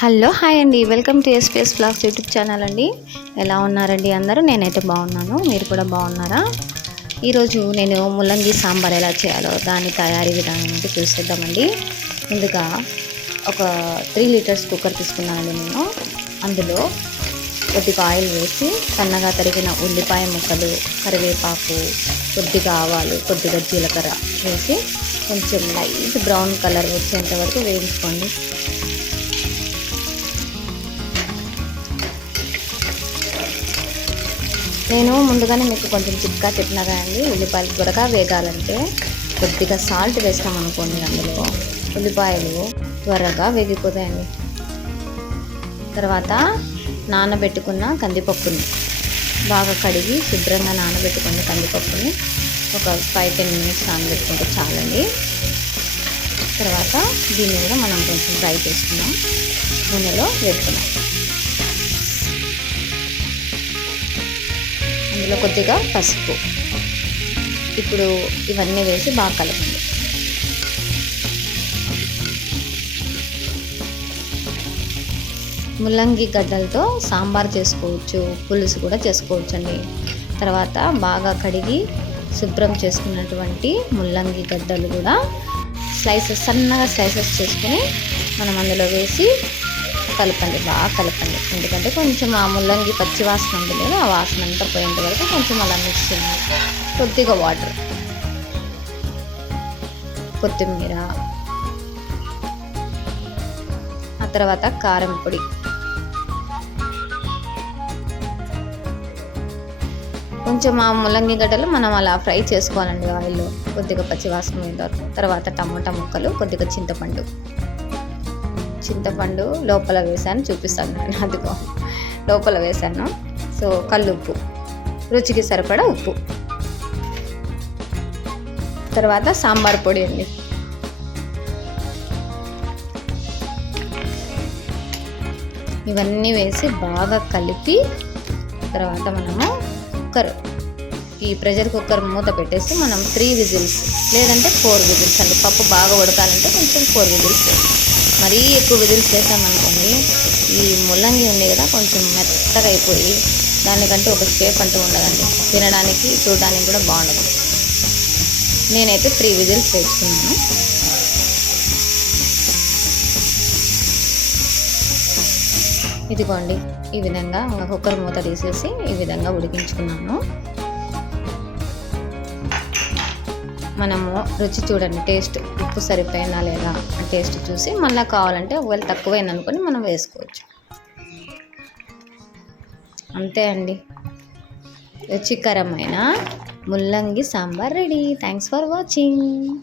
Hello hi అండి. Welcome to SPS blogs YouTube channel అండి. ఎలా ఉన్నారండి అందరూ? నేనైతే బాగున్నాను. మీరు కూడా బాగున్నారా? ఈరోజు నేను ముల్లంగి సాంబార్ ఎలా చేయాలో దాని తయారీ విధానం అయితే చూసేద్దామండి. ముందుగా ఒక త్రీ లీటర్స్ కుక్కర్ తీసుకున్నానండి నేను. అందులో కొద్దిగా ఆయిల్ వేసి సన్నగా తరిగిన ఉల్లిపాయ ముక్కలు కరివేపాకు కొద్దిగా ఆవాలు కొద్దిగా జీలకర్ర వేసి కొంచెం లైట్ బ్రౌన్ కలర్ వచ్చేంత వరకు వేయించుకోండి. నేను ముందుగానే మీకు కొంచెం చిట్కా చెప్పినా కదండి ఉల్లిపాయలు త్వరగా వేగాలంటే కొద్దిగా సాల్ట్ వేస్తాం అనుకోండి అందులో. ఉల్లిపాయలు త్వరగా వేగిపోతాయండి. తర్వాత నానబెట్టుకున్న కందిపప్పుని బాగా కడిగి శుభ్రంగా నానబెట్టుకున్న కందిపప్పుని ఒక ఫైవ్ టెన్ మినిట్స్ నానబెట్టుకుంటే చాలండి. తర్వాత దీన్ని కూడా మనం కొంచెం ఫ్రై చేసుకున్నాం నూనెలో వేసుకున్నాం అందులో కొద్దిగా పసుపు. ఇప్పుడు ఇవన్నీ వేసి బాగా కలపండి ముల్లంగి గడ్డలతో సాంబార్ చేసుకోవచ్చు పులుసు కూడా చేసుకోవచ్చు అండి తర్వాత బాగా కడిగి శుభ్రం చేసుకున్నటువంటి ముల్లంగి గడ్డలు కూడా స్లైసెస్ సన్నగా స్లైసెస్ చేసుకుని మనం అందులో వేసి కలపండి బాగా కలపండి. ఎందుకంటే కొంచెం ఆ ముల్లంగి పచ్చి వాసన ఉంది కదా ఆ వాసన అంతా పోయేంత వరకు కొంచెం అలా మిక్స్ చేయండి. కొద్దిగా వాటర్. కొత్తిమీర. ఆ తర్వాత కారం పొడి. కొంచెం ఆ ముల్లంగి గడ్డలు మనం అలా ఫ్రై చేసుకోవాలండి ఆయిల్లో. కొద్దిగా పచ్చివాసన పోయిన తర్వాత టమాటా ముక్కలు కొద్దిగా చింతపండు. చింతపండు లోపల వేసాను చూపిస్తాను. నేను అదిగో లోపల వేసాను. సో కల్లుప్పు. రుచికి సరిపడా ఉప్పు. తర్వాత సాంబార్ పొడి అండి. ఇవన్నీ వేసి బాగా కలిపి తర్వాత మనము కుక్కర్. ఈ ప్రెషర్ కుక్కర్ మూత పెట్టేసి మనం త్రీ విజిల్స్ లేదంటే ఫోర్ విజిల్స్ అండి. పప్పు బాగా ఉడకాలంటే కొంచెం ఫోర్ విజిల్స్ మరీ ఎక్కువ విజిల్స్ చేసామనుకోండి ఈ ముల్లంగి ఉంది కదా కొంచెం మెత్తగా అయిపోయి దానికంటే ఒక షేప్ అంటూ ఉండదండి. తినడానికి చూడడానికి కూడా బాగుండదు. నేనైతే త్రీ విజిల్స్ తెచ్చుకున్నాను. ఇదిగోండి ఈ విధంగా కుక్కర్ మూత తీసేసి ఈ విధంగా ఉడికించుకున్నాను. మనము రుచి చూడండి టేస్ట్ ఉప్పు సరిపోయినా లేదా టేస్ట్ చూసి మళ్ళీ కావాలంటే ఒకవేళ తక్కువైంది అనుకొని మనం వేసుకోవచ్చు. అంతే అండి. రుచికరమైన ముల్లంగి sambar ready. Thanks for watching